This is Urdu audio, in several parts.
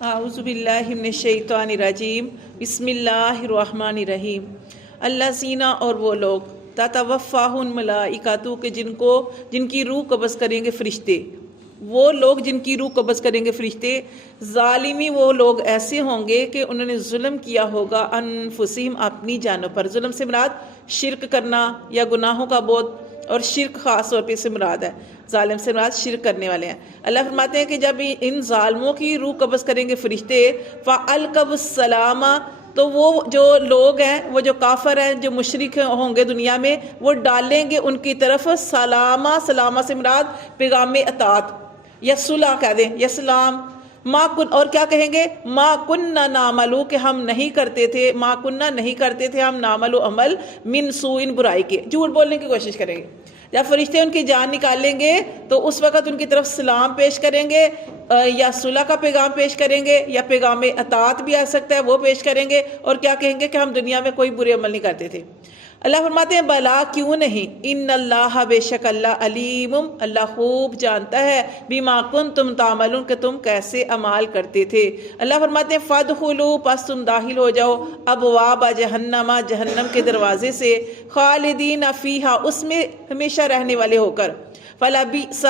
اعوذ باللہ من الشیطان الرجیم بسم اللہ الرحمن الرحیم الذین اور وہ لوگ تتوفاہم ملائکۃ کہ جن کی روح قبض کریں گے فرشتے، وہ لوگ جن کی روح قبض کریں گے فرشتے، ظالمی وہ لوگ ایسے ہوں گے کہ انہوں نے ظلم کیا ہوگا انفسہم اپنی جانوں پر۔ ظلم سے مراد شرک کرنا یا گناہوں کا بہت، اور شرک خاص طور پہ سے مراد ہے، ظالم سے مراد شرک کرنے والے ہیں۔ اللہ فرماتے ہیں کہ جب ان ظالموں کی روح قبض کریں گے فرشتے، فَأَلْقَوْا السَّلَامَ، تو وہ جو لوگ ہیں، وہ جو کافر ہیں، جو مشرک ہوں گے دنیا میں، وہ ڈالیں گے ان کی طرف سلامہ۔ سلامہ سے مراد پیغام اطاعت یا صلح کہہ دیں یا سلام۔ اور کیا کہیں گے؟ ما کننا نعملو، کہ ہم نہیں کرتے تھے، ما کننا نہیں کرتے تھے ہم نعملو عمل، من سوء برائی کے، جھوٹ بولنے کی کوشش کریں گے۔ جب فرشتے ان کی جان نکالیں گے تو اس وقت ان کی طرف سلام پیش کریں گے، یا صلح کا پیغام پیش کریں گے، یا پیغام اطاعت بھی آ سکتا ہے، وہ پیش کریں گے۔ اور کیا کہیں گے کہ ہم دنیا میں کوئی برے عمل نہیں کرتے تھے۔ اللہ فرماتے ہیں بلا کیوں نہیں، ان اللہ بے شک اللہ علیم، اللہ خوب جانتا ہے، بما کنتم تعملون کہ تم کیسے اعمال کرتے تھے۔ اللہ فرماتے ہیں فادخلوا، پس تم داخل ہو جاؤ، ابواب جہنم، جہنم کے دروازے سے، خالدین فیہا، اس میں ہمیشہ رہنے والے ہو کر، فلبئس،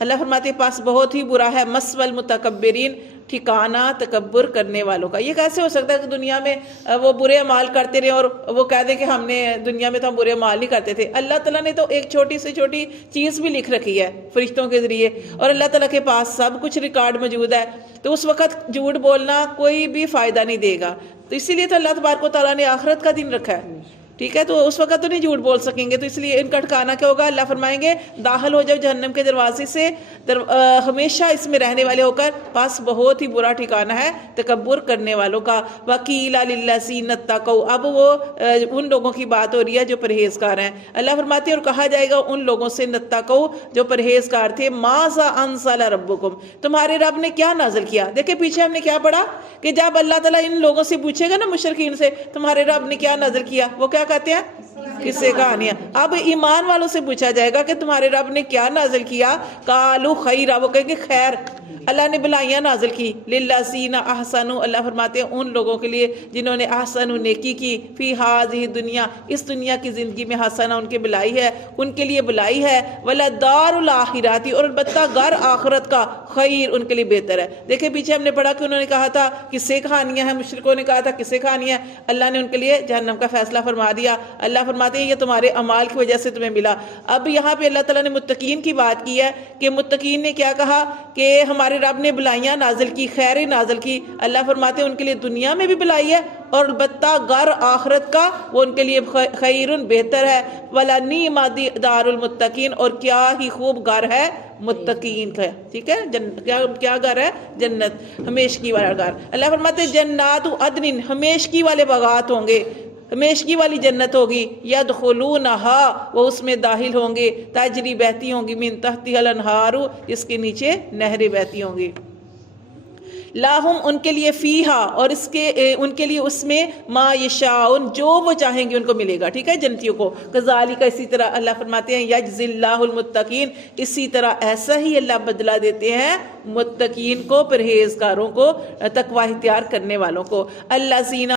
اللہ فرماتے ہیں پاس بہت ہی برا ہے، مثوى المتکبرین، ٹھکانہ تکبر کرنے والوں کا۔ یہ کیسے ہو سکتا ہے کہ دنیا میں وہ برے اعمال کرتے رہے اور وہ کہہ دیں کہ ہم نے دنیا میں تو ہم برے اعمال نہیں کرتے تھے۔ اللہ تعالیٰ نے تو ایک چھوٹی سے چھوٹی چیز بھی لکھ رکھی ہے فرشتوں کے ذریعے، اور اللہ تعالیٰ کے پاس سب کچھ ریکارڈ موجود ہے، تو اس وقت جھوٹ بولنا کوئی بھی فائدہ نہیں دے گا۔ تو اسی لیے تو اللہ تبارک و تعالیٰ نے آخرت کا دن رکھا ہے، ٹھیک ہے، تو اس وقت تو نہیں جھوٹ بول سکیں گے، تو اس لیے ان کا ٹھکانہ کیا ہوگا؟ اللہ فرمائیں گے داخل ہو جاؤ جہنم کے دروازے سے، ہمیشہ اس میں رہنے والے ہو کر، پاس بہت ہی برا ٹھکانہ ہے تکبر کرنے والوں کا۔ وَقِيلَ لِلَّذِينَ اتَّقَوْا، اب وہ ان لوگوں کی بات ہو رہی ہے جو پرہیزگار ہیں۔ اللہ فرماتے ہیں اور کہا جائے گا ان لوگوں سے نتقوا، جو پرہیزگار تھے، مَاذَا أَنزَلَ رَبُّكُمْ، تمہارے رب نے کیا نازل کیا؟ دیکھیں پیچھے ہم نے کیا پڑھا کہ جب اللہ تعالیٰ ان لوگوں سے پوچھے گا نا، مشرکین سے، تمہارے رب نے کیا نازل کیا، وہ کیا کہتے ہیں؟ قصے کہانیاں۔ اب ایمان والوں سے پوچھا جائے گا کہ تمہارے رب نے کیا نازل کیا؟ قالوا خیرا، وہ کہیں گے خیر، اللہ نے بھلائیاں نازل کی۔ للذین احسنوا، اللہ فرماتے ہیں ان لوگوں کے لیے جنہوں نے احسنوا نیکی کی، فی ہذہ دنیا، اس دنیا کی زندگی میں حسنہ ان کے بھلائی ہے، ان کے لیے بھلائی ہے، ولدار الاخرۃ، اور البتہ گھر آخرت کا، خیر، ان کے لیے بہتر ہے۔ دیکھیں پیچھے ہم نے پڑھا کہ انہوں نے کہا تھا قصے کہانیاں ہیں، مشرکوں نے کہا تھا قصے کہانیاں، اللہ نے ان کے لیے جہنم کا فیصلہ فرما دیا۔ اللہ فرماتے ہیں یہ تمہارے اعمال کی وجہ سے تمہیں ملا۔ اب یہاں پہ اللہ تعالیٰ نے متقین کی بات کی ہے کہ متقین نے کیا کہا کہ ہمارے رب نے بھلائیاں نازل کی، خیر نازل کی۔ اللہ فرماتے ہیں ان کے لیے دنیا میں بھی بھلائی ہے، اور البتہ گھر آخرت کا وہ ان کے لیے خیرن بہتر ہے۔ وَلَنِعْمَ دَارُ الْمُتَّقِينَ، اور کیا ہی خوب گھر ہے متقین کا، ٹھیک ہے، کیا گھر ہے؟ جنت، ہمیشگی والا گھر۔ اللہ فرماتے ہیں جنات عدن، ہمیشگی والے باغات ہوں گے، ہمیشگی والی جنت ہوگی، یدخلونہا، وہ اس میں داخل ہوں گے، تجری بہتی ہوں گی، من تحتہا الانہار، اس کے نیچے نہریں بہتی ہوں گی۔ لاہم، ان کے لیے فیہا، اور ان کے لیے اس میں ما یشاؤن، جو وہ چاہیں گے ان کو ملے گا، ٹھیک ہے، جنتیوں کو۔ کذالک، اسی طرح اللہ فرماتے ہیں یجزی اللہ المتقین، اسی طرح ایسا ہی اللہ بدلہ دیتے ہیں متقین کو، پرہیزگاروں کو، تقوی اختیار کرنے والوں کو۔ الذین